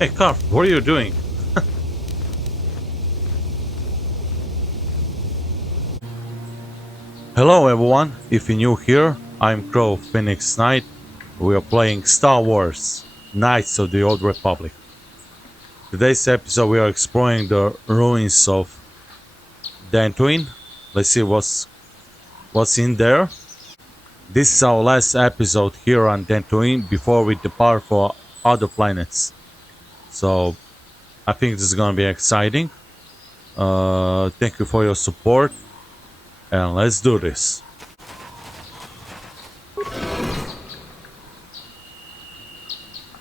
Hey, Carp, what are you doing? Hello, everyone. If you're new here, I'm CroFenix Knight. We are playing Star Wars Knights of the Old Republic. Today's episode, we are exploring the ruins of Dantooine. Let's see what's in there. This is our last episode here on Dantooine before we depart for other planets. So I think this is gonna be exciting. Thank you for your support, and let's do this.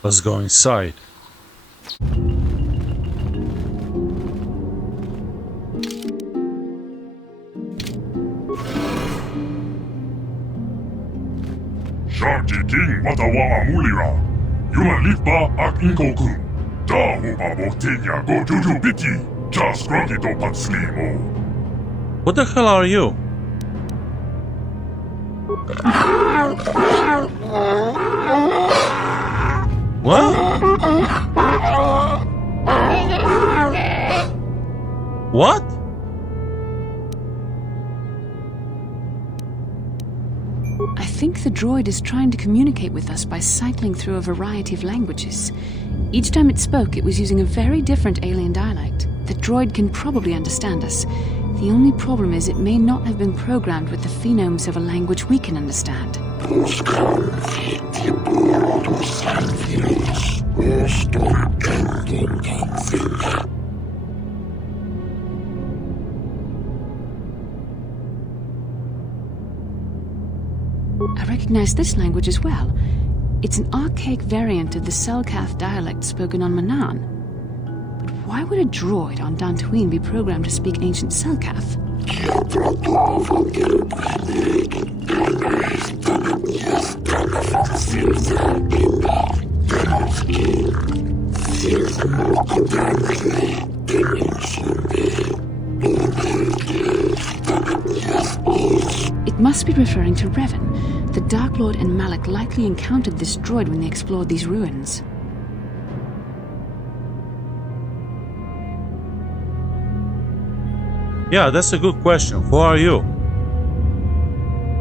Let's go inside. Sharky King Watawa Amulira. Yulan Litba ak Inkoku. Dahu Babotinya go Juju Biti. Just Grandito Patslimo. What the hell are you? What? What? I think the droid is trying to communicate with us by cycling through a variety of languages. Each time it spoke, it was using a very different alien dialect. The droid can probably understand us. The only problem is it may not have been programmed with the phonemes of a language we can understand. I recognize this language as well. It's an archaic variant of the Selkath dialect spoken on Manaan. But why would a droid on Dantooine be programmed to speak ancient Selkath? It must be referring to Revan. The Dark Lord and Malak likely encountered this droid when they explored these ruins. Yeah, that's a good question. Who are you?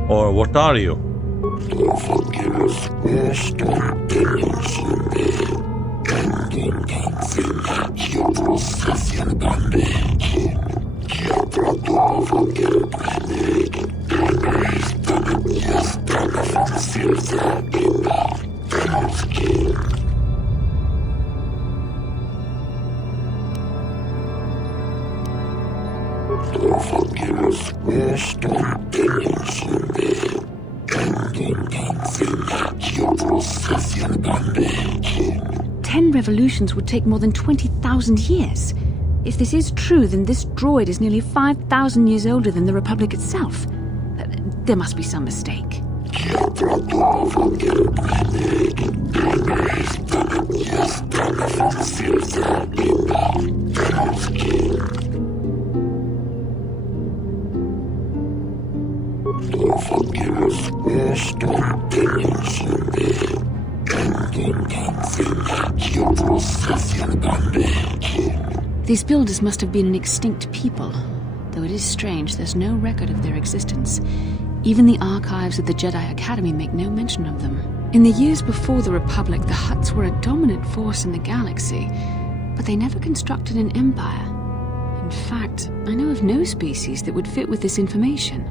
Or what are you? Ten revolutions would take more than 20,000 years. If this is true, then this droid is nearly 5,000 years older than the Republic itself. There must be some mistake. These builders must have been an extinct people, though it is strange there's no record of their existence. Even the archives of the Jedi Academy make no mention of them. In the years before the Republic, the Hutts were a dominant force in the galaxy, but they never constructed an empire. In fact, I know of no species that would fit with this information.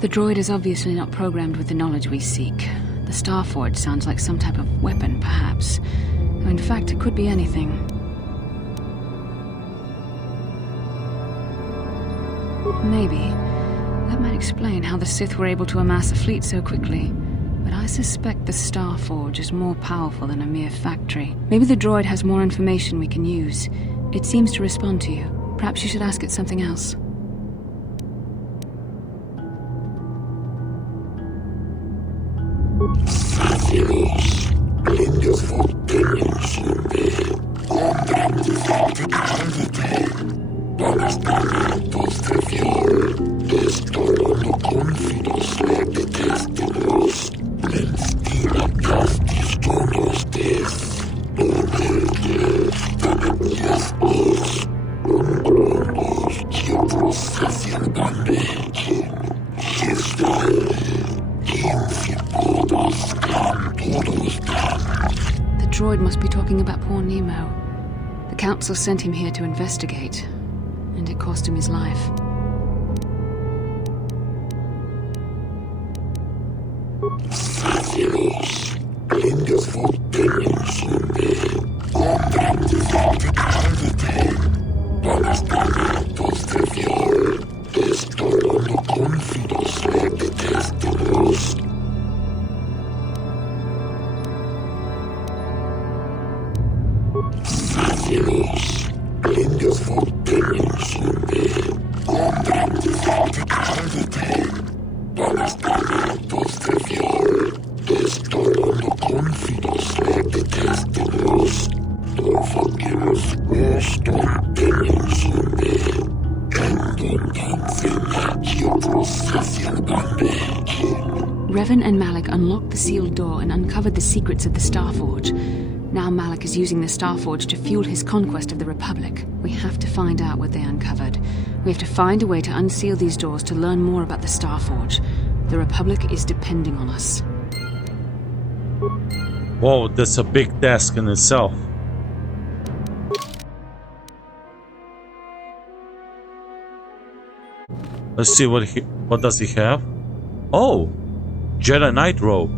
The droid is obviously not programmed with the knowledge we seek. The Starforge sounds like some type of weapon, perhaps. Or in fact, it could be anything. Maybe. That might explain how the Sith were able to amass a fleet so quickly. But I suspect the Starforge is more powerful than a mere factory. Maybe the droid has more information we can use. It seems to respond to you. Perhaps you should ask it something else. The droid must be talking about poor Nemo. The Council sent him here to investigate, and it cost him his life. Revan and Malak unlocked the sealed door and uncovered the secrets of the Starforge. Now Malak is using the Starforge to fuel his conquest of the Republic. We have to find out what they uncovered. We have to find a way to unseal these doors to learn more about the Starforge. The Republic is depending on us. Whoa, that's a big task in itself. Let's see what does he have? Oh, Jedi Knight robe.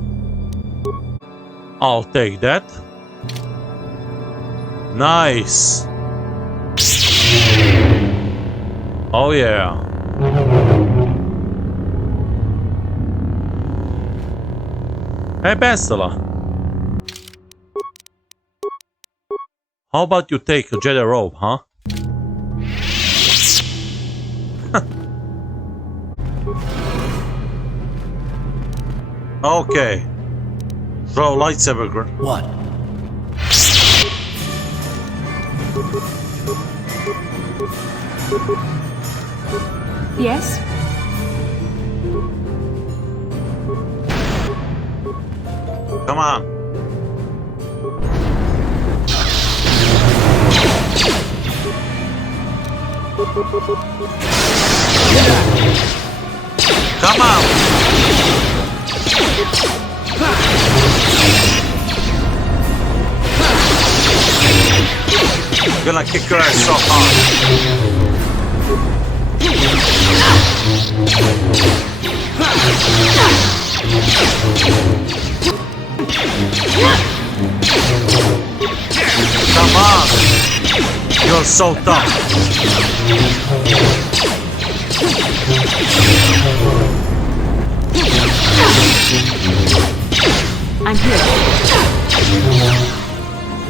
I'll take that. Nice. Oh yeah. Hey Bastila. How about you take a Jedi robe, huh? Okay. Throw lightsaber grenade. What? Yes? Come on. Come on. I'm gonna kick your ass so hard. Come on. You're so tough. I'm here.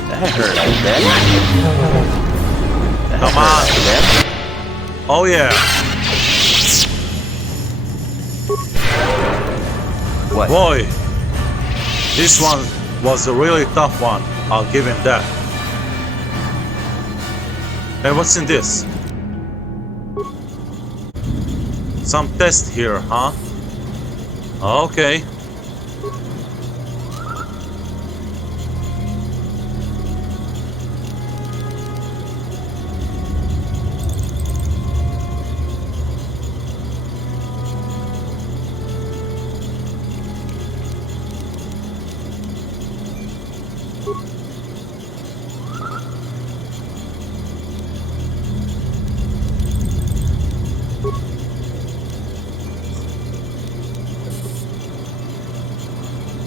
That hurt, I bet. Come on. Oh yeah. What? Boy, this one was a really tough one. I'll give him that. Hey, what's in this? Some test here, huh? Okay.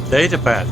Datapad.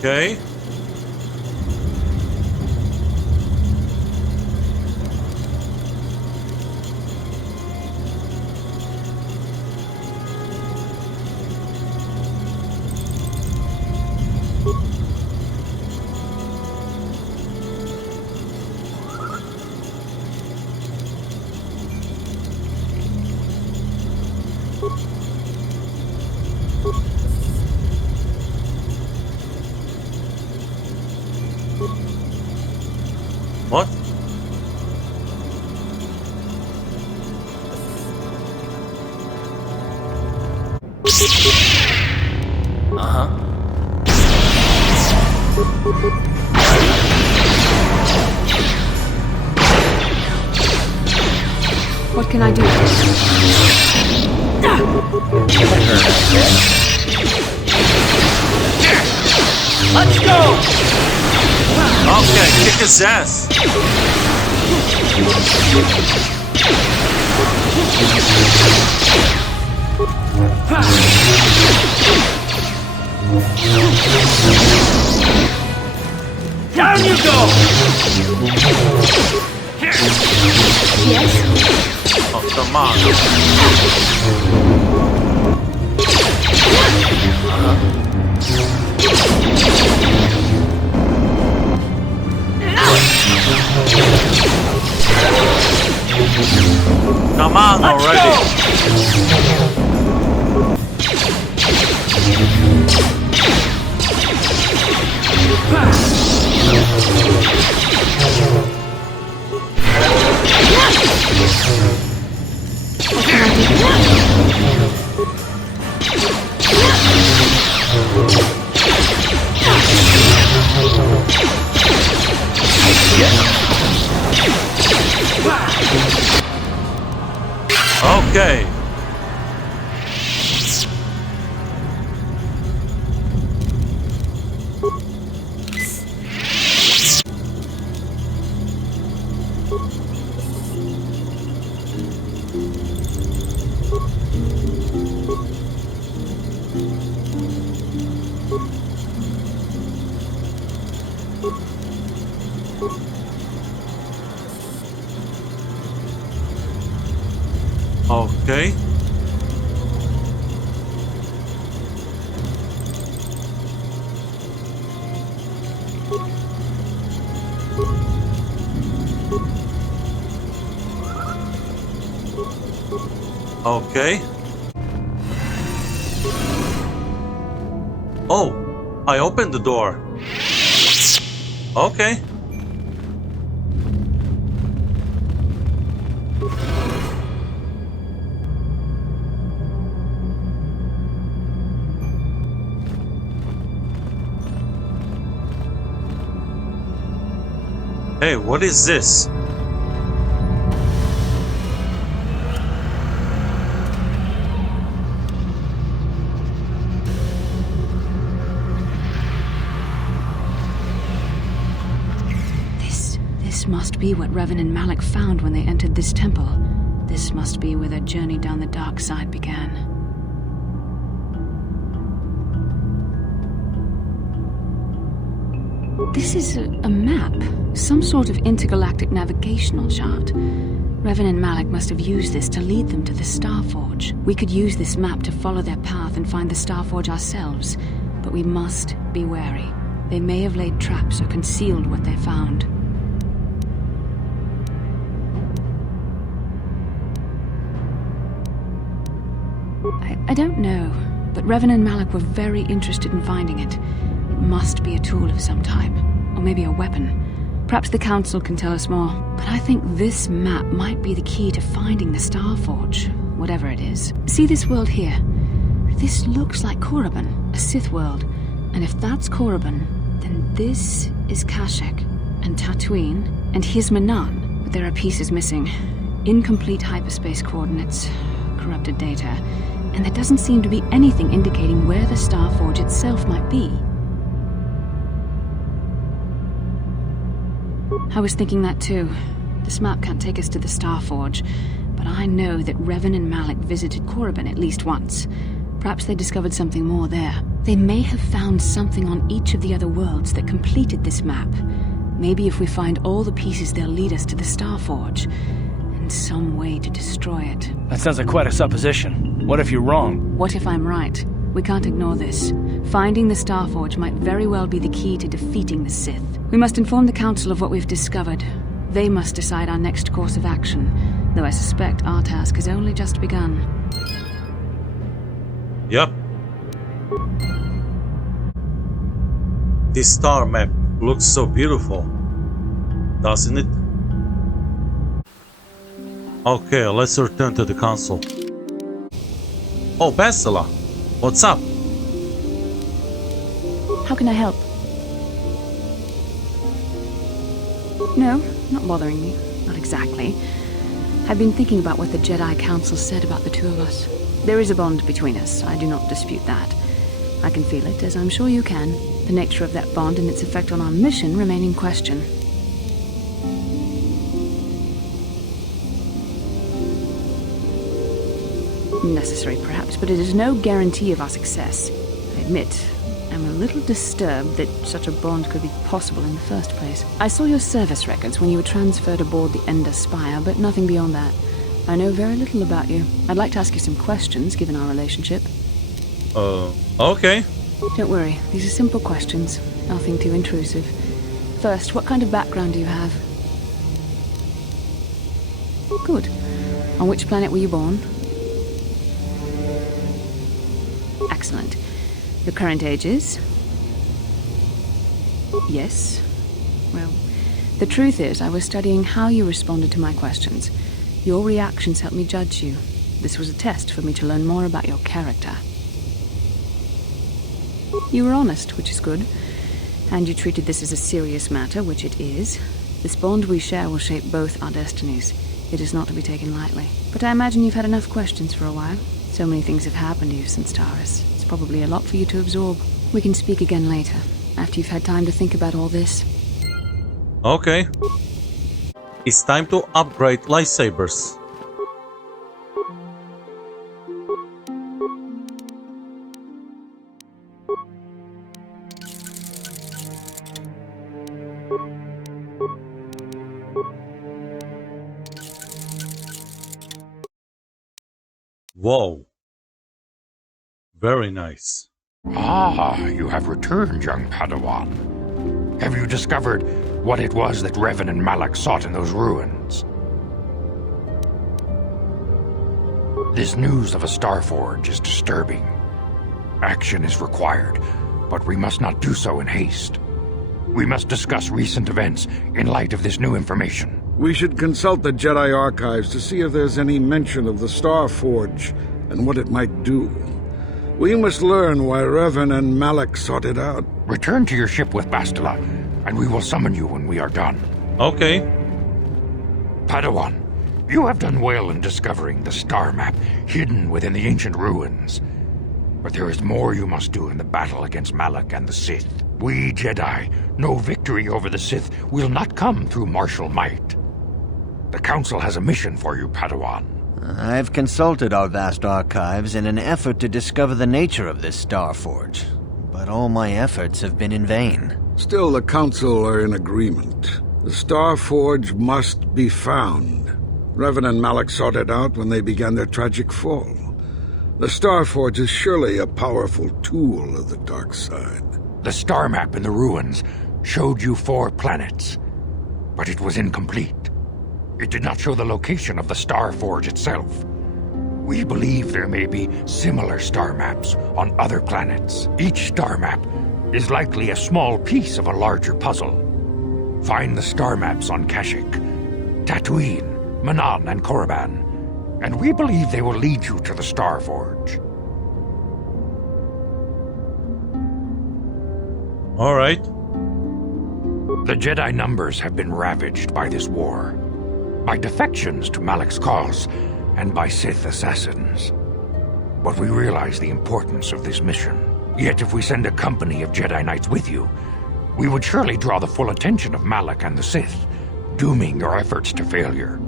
Okay. What? What can I do? Let's go! Okay, kick his ass. Down you go! Yes? Oh, come on. Come on already. Okay. Okay. Okay. Oh, I opened the door. Okay. Hey, what is this? This must be what Revan and Malak found when they entered this temple. This must be where their journey down the dark side began. This is a map. Some sort of intergalactic navigational chart. Revan and Malak must have used this to lead them to the Starforge. We could use this map to follow their path and find the Starforge ourselves, but we must be wary. They may have laid traps or concealed what they found. I don't know, but Revan and Malak were very interested in finding it. It must be a tool of some type, or maybe a weapon. Perhaps the Council can tell us more, but I think this map might be the key to finding the Starforge, whatever it is. See this world here? This looks like Korriban, a Sith world, and if that's Korriban, then this is Kashyyyk, and Dantooine, and here's Manaan, but there are pieces missing. Incomplete hyperspace coordinates, corrupted data, and there doesn't seem to be anything indicating where the Starforge itself might be. I was thinking that too. This map can't take us to the Starforge, but I know that Revan and Malak visited Korriban at least once. Perhaps they discovered something more there. They may have found something on each of the other worlds that completed this map. Maybe if we find all the pieces, they'll lead us to the Starforge, and some way to destroy it. That sounds like quite a supposition. What if you're wrong? What if I'm right? We can't ignore this. Finding the Starforge might very well be the key to defeating the Sith. We must inform the Council of what we've discovered. They must decide our next course of action, though I suspect our task has only just begun. Yep. This star map looks so beautiful, doesn't it? Okay, let's return to the Council. Oh, Bastila! What's up? How can I help? No, not bothering me. Not exactly. I've been thinking about what the Jedi Council said about the two of us. There is a bond between us, I do not dispute that. I can feel it, as I'm sure you can. The nature of that bond and its effect on our mission remain in question. Necessary, perhaps, but it is no guarantee of our success. I admit, I'm a little disturbed that such a bond could be possible in the first place. I saw your service records when you were transferred aboard the Ender Spire, but nothing beyond that. I know very little about you. I'd like to ask you some questions, given our relationship. Okay. Don't worry, these are simple questions. Nothing too intrusive. First, what kind of background do you have? Good. On which planet were you born? Excellent. Your current age is? Yes. Well, the truth is, I was studying how you responded to my questions. Your reactions helped me judge you. This was a test for me to learn more about your character. You were honest, which is good. And you treated this as a serious matter, which it is. This bond we share will shape both our destinies. It is not to be taken lightly. But I imagine you've had enough questions for a while. So many things have happened to you since Taurus. It's probably a lot for you to absorb. We can speak again later, after you've had time to think about all this. Okay. It's time to upgrade lightsabers. Whoa. Very nice. Ah, you have returned, young Padawan. Have you discovered what it was that Revan and Malak sought in those ruins? This news of a Starforge is disturbing. Action is required, but we must not do so in haste. We must discuss recent events in light of this new information. We should consult the Jedi archives to see if there's any mention of the Starforge and what it might do. We must learn why Revan and Malak sought it out. Return to your ship with Bastila, and we will summon you when we are done. Okay. Padawan, you have done well in discovering the star map hidden within the ancient ruins. But there is more you must do in the battle against Malak and the Sith. We Jedi know victory over the Sith will not come through martial might. The Council has a mission for you, Padawan. I've consulted our vast archives in an effort to discover the nature of this Starforge, but all my efforts have been in vain. Still, the Council are in agreement. The Starforge must be found. Revan and Malak sought it out when they began their tragic fall. The Starforge is surely a powerful tool of the dark side. The star map in the ruins showed you 4 planets, but it was incomplete. It did not show the location of the Starforge itself. We believe there may be similar star maps on other planets. Each star map is likely a small piece of a larger puzzle. Find the star maps on Kashyyyk, Dantooine, Manan, and Korriban, and we believe they will lead you to the Starforge. All right. The Jedi numbers have been ravaged by this war, by defections to Malak's cause, and by Sith assassins. But we realize the importance of this mission. Yet if we send a company of Jedi Knights with you, we would surely draw the full attention of Malak and the Sith, dooming your efforts to failure.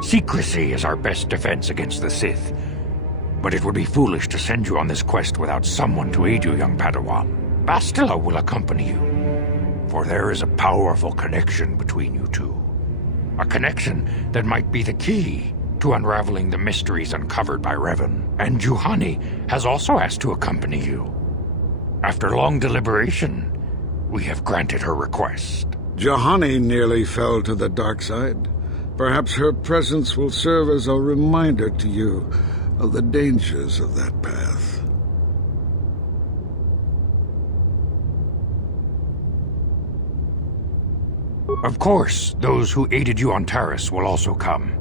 Secrecy is our best defense against the Sith, but it would be foolish to send you on this quest without someone to aid you, young Padawan. Bastila will accompany you, for there is a powerful connection between you two. A connection that might be the key to unraveling the mysteries uncovered by Revan. And Juhani has also asked to accompany you. After long deliberation, we have granted her request. Juhani nearly fell to the dark side. Perhaps her presence will serve as a reminder to you of the dangers of that path. Of course, those who aided you on Taris will also come.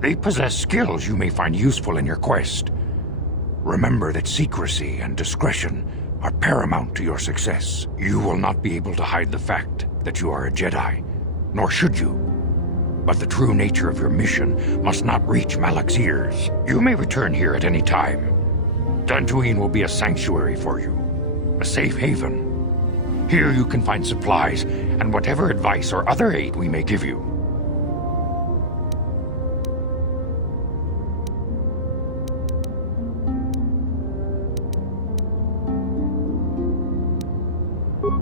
They possess skills you may find useful in your quest. Remember that secrecy and discretion are paramount to your success. You will not be able to hide the fact that you are a Jedi, nor should you. But the true nature of your mission must not reach Malak's ears. You may return here at any time. Dantooine will be a sanctuary for you, a safe haven. Here you can find supplies and whatever advice or other aid we may give you.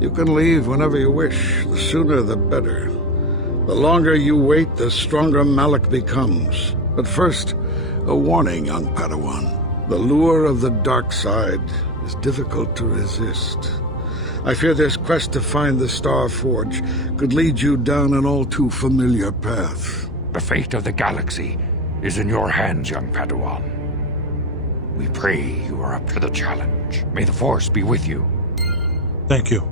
You can leave whenever you wish. The sooner the better. The longer you wait, the stronger Malak becomes. But first, a warning, young Padawan. The lure of the dark side is difficult to resist. I fear this quest to find the Starforge could lead you down an all too familiar path. The fate of the galaxy is in your hands, young Padawan. We pray you are up to the challenge. May the Force be with you. Thank you.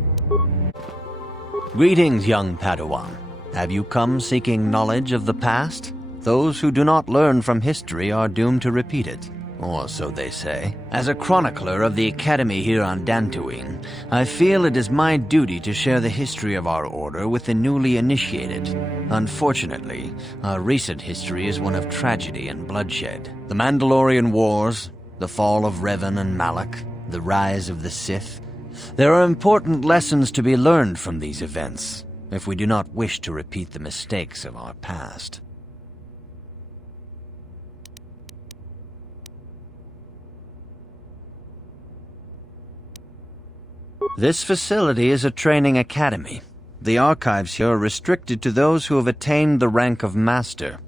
Greetings, young Padawan. Have you come seeking knowledge of the past? Those who do not learn from history are doomed to repeat it. Or so they say. As a chronicler of the Academy here on Dantooine, I feel it is my duty to share the history of our order with the newly initiated. Unfortunately, our recent history is one of tragedy and bloodshed. The Mandalorian Wars, the fall of Revan and Malak, the rise of the Sith. There are important lessons to be learned from these events, if we do not wish to repeat the mistakes of our past. This facility is a training academy. The archives here are restricted to those who have attained the rank of master.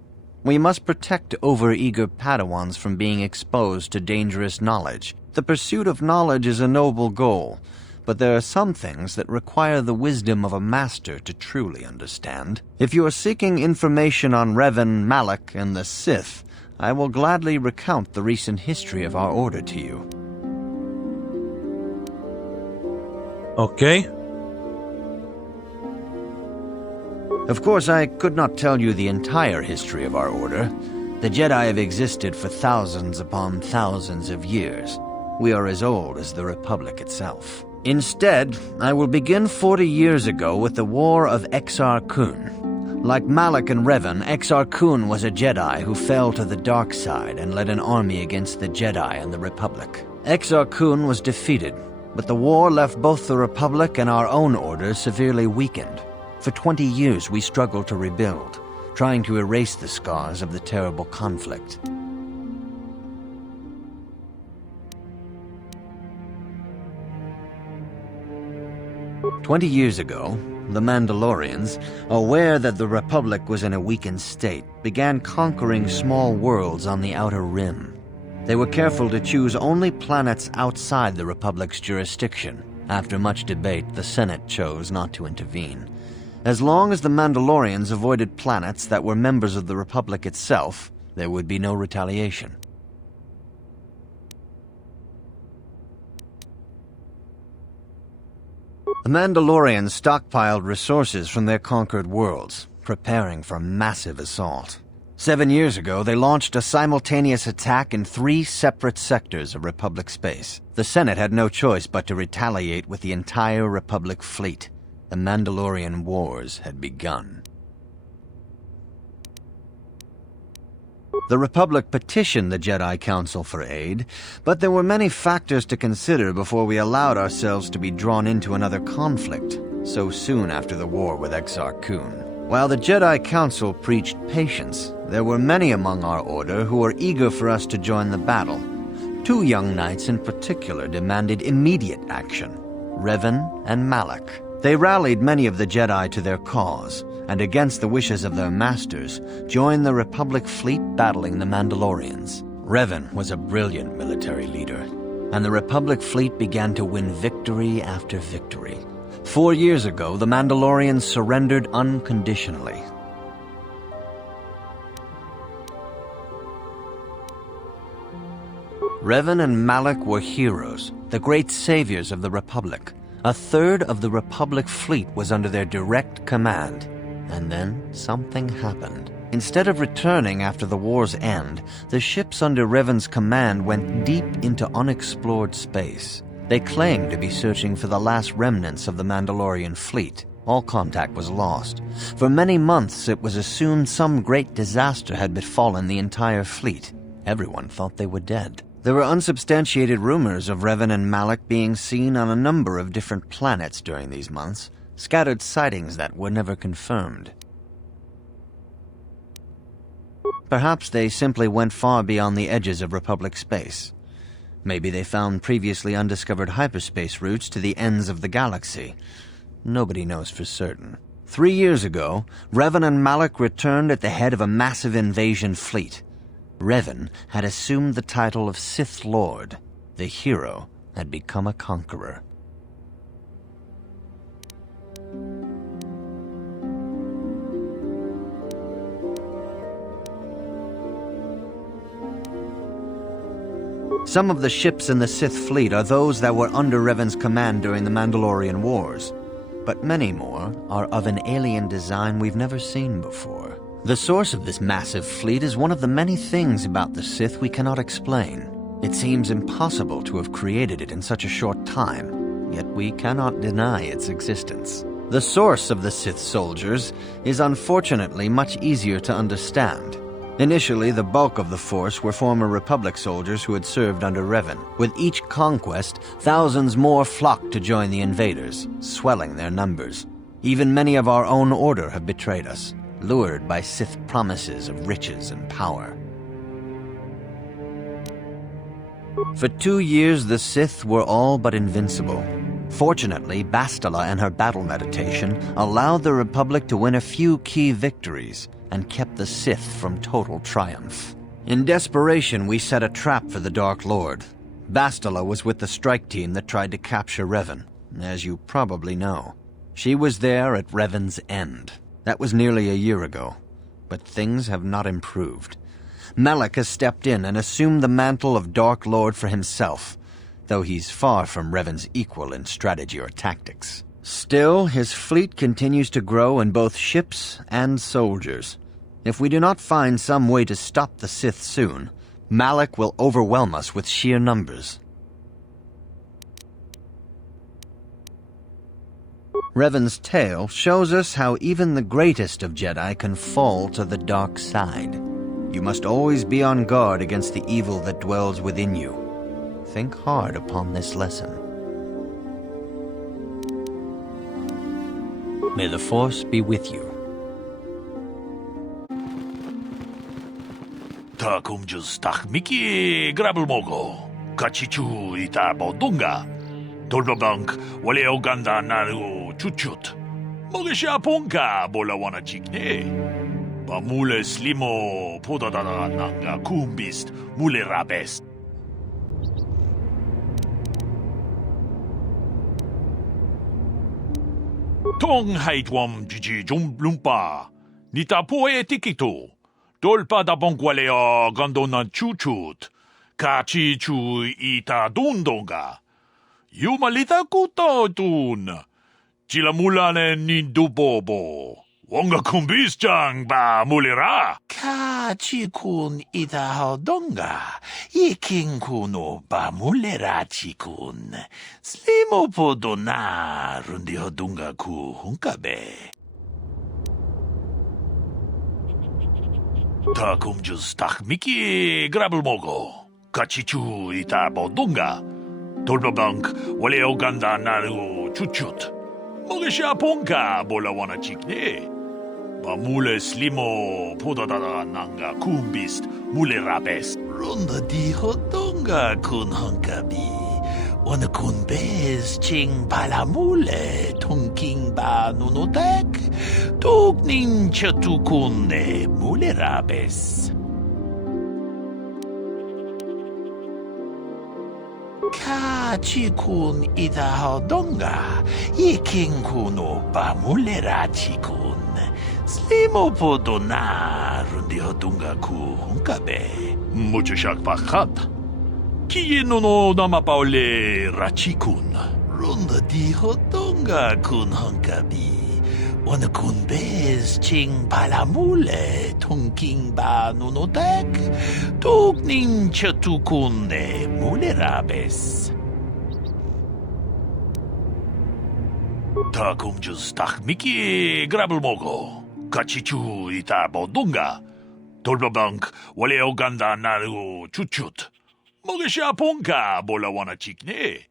We must protect overeager Padawans from being exposed to dangerous knowledge. The pursuit of knowledge is a noble goal, but there are some things that require the wisdom of a master to truly understand. If you are seeking information on Revan, Malak, and the Sith, I will gladly recount the recent history of our order to you. Okay. Of course, I could not tell you the entire history of our order. The Jedi have existed for thousands upon thousands of years. We are as old as the Republic itself. Instead, I will begin 40 years ago with the War of Exar Kun. Like Malak and Revan, Exar Kun was a Jedi who fell to the dark side and led an army against the Jedi and the Republic. Exar Kun was defeated, but the war left both the Republic and our own order severely weakened. For 20 years we struggled to rebuild, trying to erase the scars of the terrible conflict. "20 years ago, the Mandalorians, aware that the Republic was in a weakened state, began conquering small worlds on the Outer Rim. They were careful to choose only planets outside the Republic's jurisdiction. After much debate, the Senate chose not to intervene. As long as the Mandalorians avoided planets that were members of the Republic itself, there would be no retaliation. The Mandalorians stockpiled resources from their conquered worlds, preparing for a massive assault. 7 years ago, they launched a simultaneous attack in 3 separate sectors of Republic space. The Senate had no choice but to retaliate with the entire Republic fleet. The Mandalorian Wars had begun. The Republic petitioned the Jedi Council for aid, but there were many factors to consider before we allowed ourselves to be drawn into another conflict, so soon after the war with Exar Kun. While the Jedi Council preached patience, there were many among our order who were eager for us to join the battle. 2 young knights in particular demanded immediate action, Revan and Malak. They rallied many of the Jedi to their cause, and against the wishes of their masters, joined the Republic fleet battling the Mandalorians. Revan was a brilliant military leader, and the Republic fleet began to win victory after victory. 4 years ago, the Mandalorians surrendered unconditionally. Revan and Malak were heroes, the great saviors of the Republic. 1/3 of the Republic fleet was under their direct command. And then something happened. Instead of returning after the war's end, the ships under Revan's command went deep into unexplored space. They claimed to be searching for the last remnants of the Mandalorian fleet. All contact was lost. For many months, it was assumed some great disaster had befallen the entire fleet. Everyone thought they were dead. There were unsubstantiated rumors of Revan and Malak being seen on a number of different planets during these months, scattered sightings that were never confirmed. Perhaps they simply went far beyond the edges of Republic space. Maybe they found previously undiscovered hyperspace routes to the ends of the galaxy. Nobody knows for certain. 3 years ago, Revan and Malak returned at the head of a massive invasion fleet. Revan had assumed the title of Sith Lord. The hero had become a conqueror. Some of the ships in the Sith fleet are those that were under Revan's command during the Mandalorian Wars, but many more are of an alien design we've never seen before. The source of this massive fleet is one of the many things about the Sith we cannot explain. It seems impossible to have created it in such a short time, yet we cannot deny its existence. The source of the Sith soldiers is unfortunately much easier to understand. Initially, the bulk of the force were former Republic soldiers who had served under Revan. With each conquest, thousands more flocked to join the invaders, swelling their numbers. Even many of our own order have betrayed us, lured by Sith promises of riches and power. For 2 years, the Sith were all but invincible. Fortunately, Bastila and her battle meditation allowed the Republic to win a few key victories and kept the Sith from total triumph. In desperation, we set a trap for the Dark Lord. Bastila was with the strike team that tried to capture Revan, as you probably know. She was there at Revan's end. That was nearly a year ago, but things have not improved. Malak has stepped in and assumed the mantle of Dark Lord for himself, though he's far from Revan's equal in strategy or tactics. Still, his fleet continues to grow in both ships and soldiers. If we do not find some way to stop the Sith soon, Malak will overwhelm us with sheer numbers. Revan's tale shows us how even the greatest of Jedi can fall to the dark side. You must always be on guard against the evil that dwells within you. Think hard upon this lesson. May the Force be with you. Takumjus takmiki grabulmogo. Kachichu ita bodunga. Dolbabank wale oganda naru chuchut. Mogesha ponka bola wana chikne. Bamule slimo podadada nanga kumbist mule rabest. Tong haitwam jiji jumblumpa. Nita poe tikito. Dolpa da bonkwalea gandona chuchut. Kachi chu ita dundonga. Yumalita kutotun. Chilamulane nindubobo. Wonga kumbisjang ba mulira. Kachi kun ita hodonga. Iking kuno ba mulera chikun. Slimo podona rundi hodunga ku hunkabe. Takumjus takmiki grabulmogo. Kachichu ita bodunga. Dolbabank wale oganda naru chuchut. Mogesha ponka bola wana chikne. Bamule slimo podadada nanga kumbist mule rabest. Runda di hodonga kun hankabi. Wana kun bez ching palamule tunking ba nunotek. Tukning chatukune mule rabes. Kachi kun ita hodonga. Iking kuno ba mule rachikun. Slimo podona rundi hodunga ku hunkabe. Mucho shakpachat. Kieno no namapaole rachikun. Runda di hodonga kun hunkabi. Wana kun bez ching palamule tunking ba nunotek. Tukning chatukune mule rabes. Takumjus takmiki grabulmogo. Kachichu ita bodunga. Dolbabank wale oganda naru chuchut. Mogesha ponka bola wana chikne.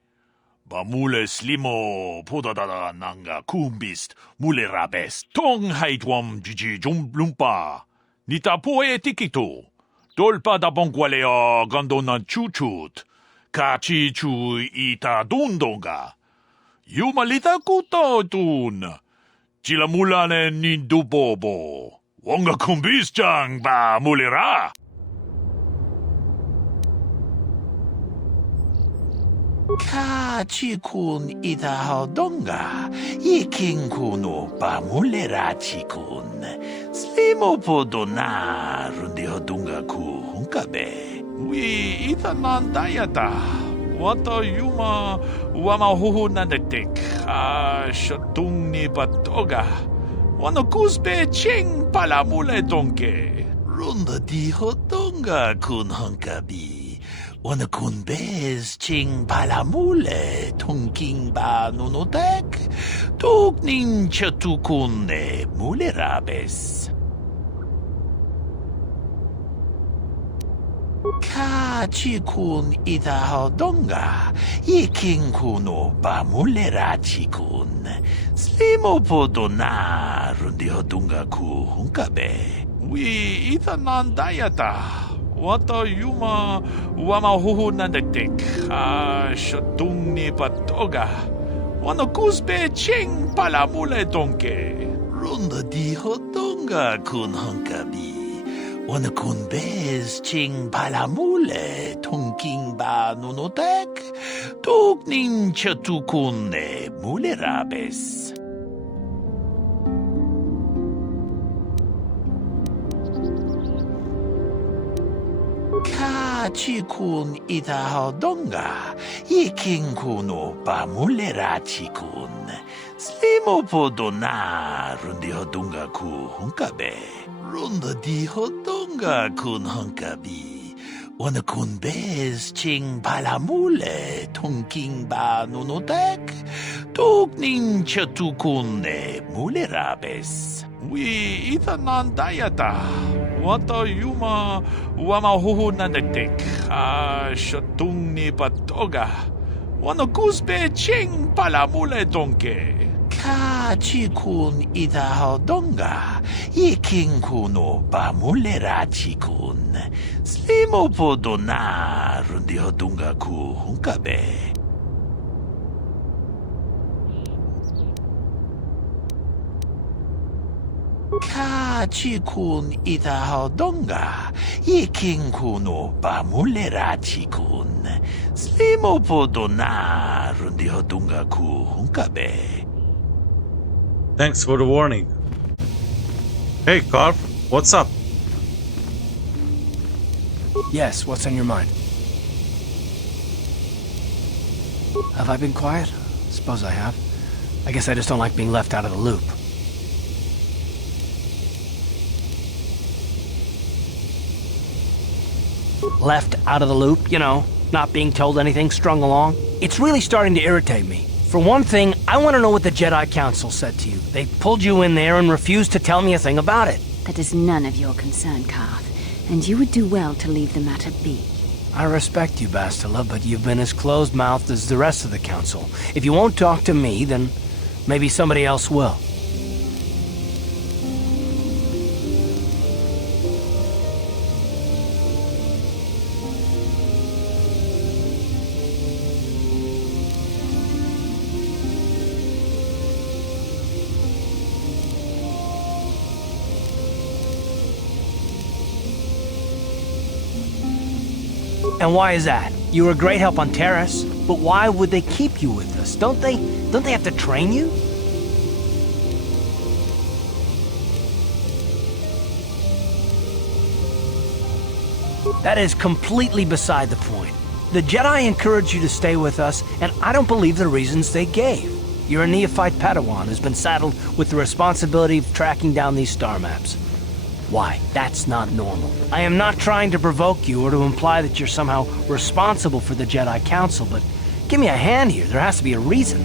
Bamule slimo podadada nanga kumbist mule rabest. Tong haitwam jiji jumblumpa. Nita poe tikito. Dolpa da bonkwalea gandona chuchut. Kachi chu ita dundonga. Yumalita kutotun. Chilamulane nindubobo. Wonga kumbisjang ba mulira. Kachi kun ita hodonga. Iking kuno ba mulera chikun. Slimo podona rundi hodunga ku hunkabe. Wi ita nandayata. Wata yuma wama huhu nandetik. Shatung ni batoga. Wano kusbe ching palamule donke. Runda di hodonga kun hunkabi. Wana kun bez ching palamule tunking ba nunotek. Tukning chatukune mule rabes. Kachi kun ita hodonga. Iking kuno ba mule rachikun. Slimo podona rundi hodunga ku hunkabe. Wi ita nandayata. Wata yuma wama huhu nandetik. Shatung ni batoga. Wano kusbe ching palamule donke. Runda di hodonga kun hunkabi. Wana kun bez ching palamule tunking ba nunotek. Tukning chatukune mule rabes. Kachi kun ita hodonga. Iking kuno ba mule rachikun. Slimo podona rundi hodunga ku hunkabe. Runda di hodonga kun hunkabi. Wanakun bez ching palamule tongking ba nunotek tukning chatukune mulerabes. We itanan dayata. Wata yuma wamahuhu nadektek. Shatung ni patoga. Wanagusbe ching palamule donke. Ka chikun ida donga. Iking kuno pamulera chikun. Slimo podona rundi hodunga ku hunkabe. Ka chikun ida donga. Iking kuno pamulera chikun. Slimo podona rundi hodunga ku hunkabe. Thanks for the warning. Hey, Carp, what's up? Yes, what's on your mind? Have I been quiet? Suppose I have. I guess I just don't like being left out of the loop. Left out of the loop, you know, not being told anything, strung along. It's really starting to irritate me. For one thing, I want to know what the Jedi Council said to you. They pulled you in there and refused to tell me a thing about it. That is none of your concern, Carth, and you would do well to leave the matter be. I respect you, Bastila, but you've been as closed-mouthed as the rest of the Council. If you won't talk to me, then maybe somebody else will. And why is that? You were a great help on Terrace, but why would they keep you with us? Don't they have to train you? That is completely beside the point. The Jedi encouraged you to stay with us, and I don't believe the reasons they gave. You're a neophyte Padawan who's been saddled with the responsibility of tracking down these star maps. Why? That's not normal. I am not trying to provoke you or to imply that you're somehow responsible for the Jedi Council, but give me a hand here. There has to be a reason.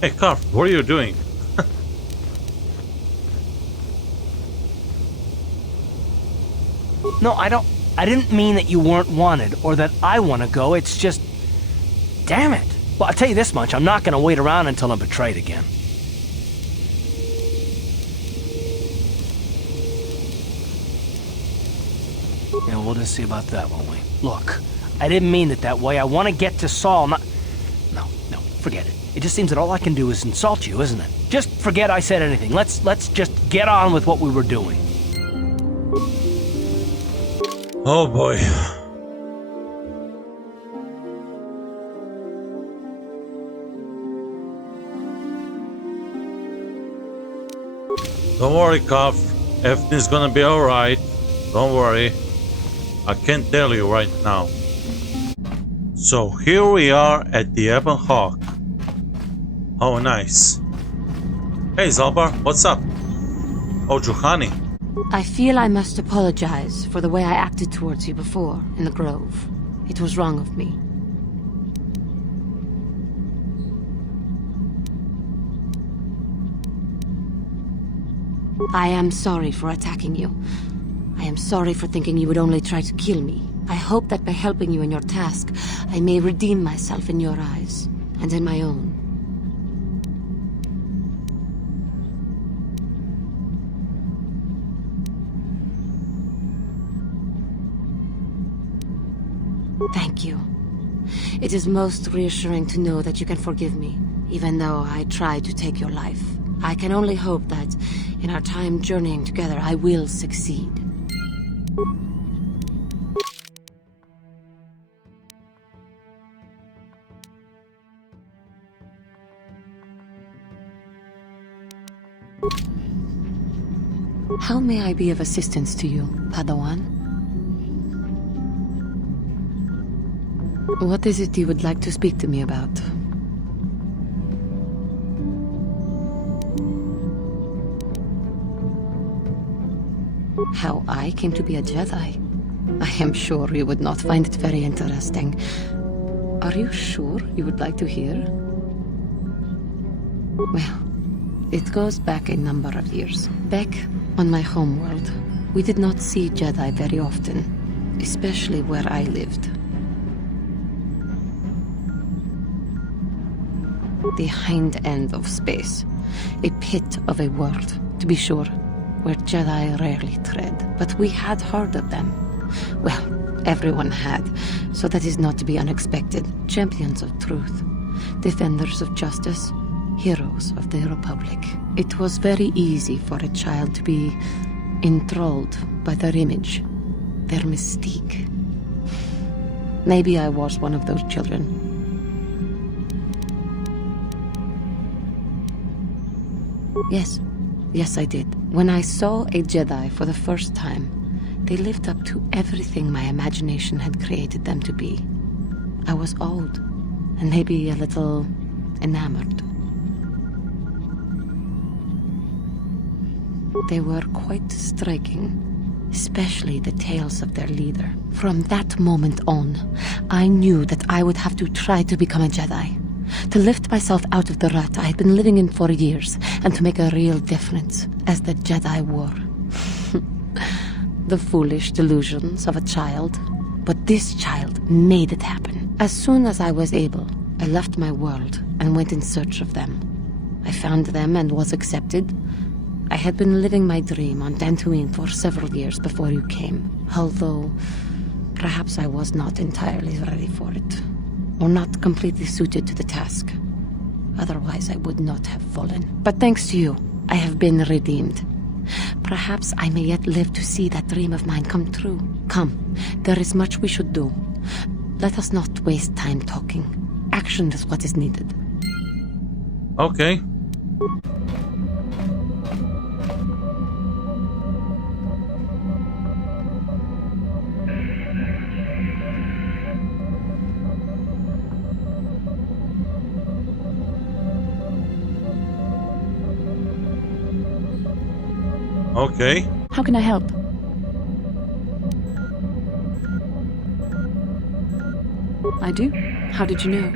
Hey, Carp, what are you doing? No, I didn't mean that you weren't wanted or that I want to go. It's just... Damn it. Well, I'll tell you this much. I'm not going to wait around until I'm betrayed again. Yeah, we'll just see about that, won't we? Look, I didn't mean it that way. I want to get to Saul, not... No, forget it. It just seems that all I can do is insult you, isn't it? Just forget I said anything. Let's just get on with what we were doing. Oh boy. Don't worry, Carp. Everything's gonna be alright. Don't worry. I can't tell you right now. So here we are at the Ebon Hawk. Oh, nice. Hey, Zalbar, what's up? Oh, Juhani. I feel I must apologize for the way I acted towards you before in the Grove. It was wrong of me. I am sorry for attacking you. I am sorry for thinking you would only try to kill me. I hope that by helping you in your task, I may redeem myself in your eyes, and in my own. Thank you. It is most reassuring to know that you can forgive me, even though I tried to take your life. I can only hope that, in our time journeying together, I will succeed. How may I be of assistance to you, Padawan? What is it you would like to speak to me about? How I came to be a Jedi? I am sure you would not find it very interesting. Are you sure you would like to hear? Well, it goes back a number of years. Back on my homeworld, we did not see Jedi very often, especially where I lived. The hind end of space, a pit of a world, to be sure, where Jedi rarely tread, but we had heard of them. Well, everyone had, so that is not to be unexpected. Champions of truth, defenders of justice, heroes of the Republic. It was very easy for a child to be enthralled by their image, their mystique. Maybe I was one of those children. Yes, I did. When I saw a Jedi for the first time, they lived up to everything my imagination had created them to be. I was awed, and maybe a little enamored. They were quite striking, especially the tales of their leader. From that moment on, I knew that I would have to try to become a Jedi. To lift myself out of the rut I had been living in for years, and to make a real difference, as the Jedi were. The foolish delusions of a child. But this child made it happen. As soon as I was able, I left my world and went in search of them. I found them and was accepted. I had been living my dream on Dantooine for several years before you came, although perhaps I was not entirely ready for it, or not completely suited to the task. Otherwise, I would not have fallen. But thanks to you, I have been redeemed. Perhaps I may yet live to see that dream of mine come true. Come, there is much we should do. Let us not waste time talking. Action is what is needed. Okay. Okay. How can I help? I do. How did you know?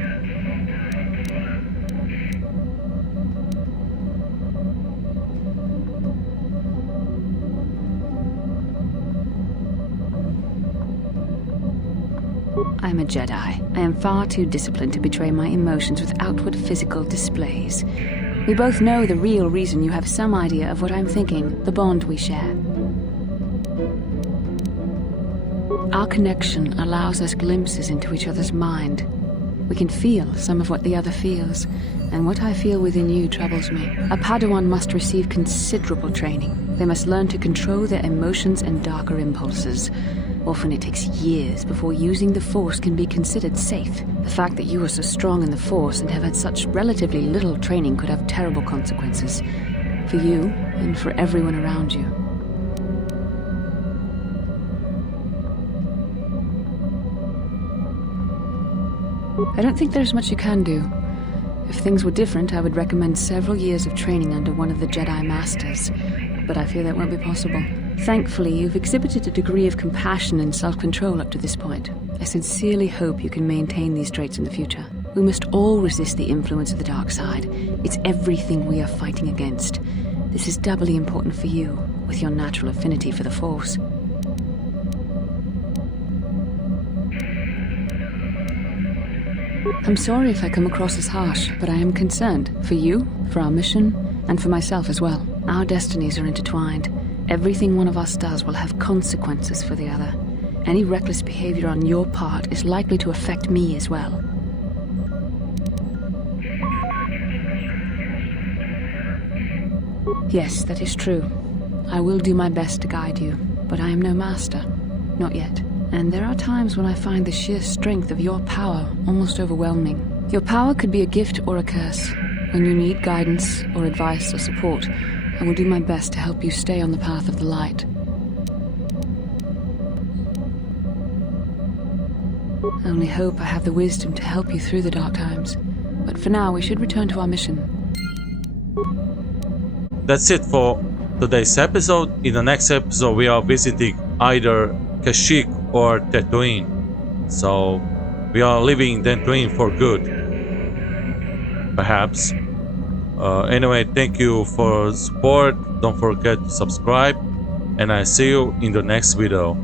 I'm a Jedi. I am far too disciplined to betray my emotions with outward physical displays. We both know the real reason you have some idea of what I'm thinking, the bond we share. Our connection allows us glimpses into each other's mind. We can feel some of what the other feels, and what I feel within you troubles me. A Padawan must receive considerable training. They must learn to control their emotions and darker impulses. Often it takes years before using the Force can be considered safe. The fact that you are so strong in the Force and have had such relatively little training could have terrible consequences. For you, and for everyone around you. I don't think there's much you can do. If things were different, I would recommend several years of training under one of the Jedi Masters. But I fear that won't be possible. Thankfully, you've exhibited a degree of compassion and self-control up to this point. I sincerely hope you can maintain these traits in the future. We must all resist the influence of the dark side. It's everything we are fighting against. This is doubly important for you, with your natural affinity for the Force. I'm sorry if I come across as harsh, but I am concerned for you, for our mission, and for myself as well. Our destinies are intertwined. Everything one of us does will have consequences for the other. Any reckless behavior on your part is likely to affect me as well. Yes, that is true. I will do my best to guide you, but I am no master. Not yet. And there are times when I find the sheer strength of your power almost overwhelming. Your power could be a gift or a curse. When you need guidance or advice or support, I will do my best to help you stay on the path of the light. I only hope I have the wisdom to help you through the dark times. But for now, we should return to our mission. That's it for today's episode. In the next episode, we are visiting either Kashyyyk or Dantooine. So, we are leaving Dantooine for good. Perhaps. Anyway, thank you for support. Don't forget to subscribe. And I see you in the next video.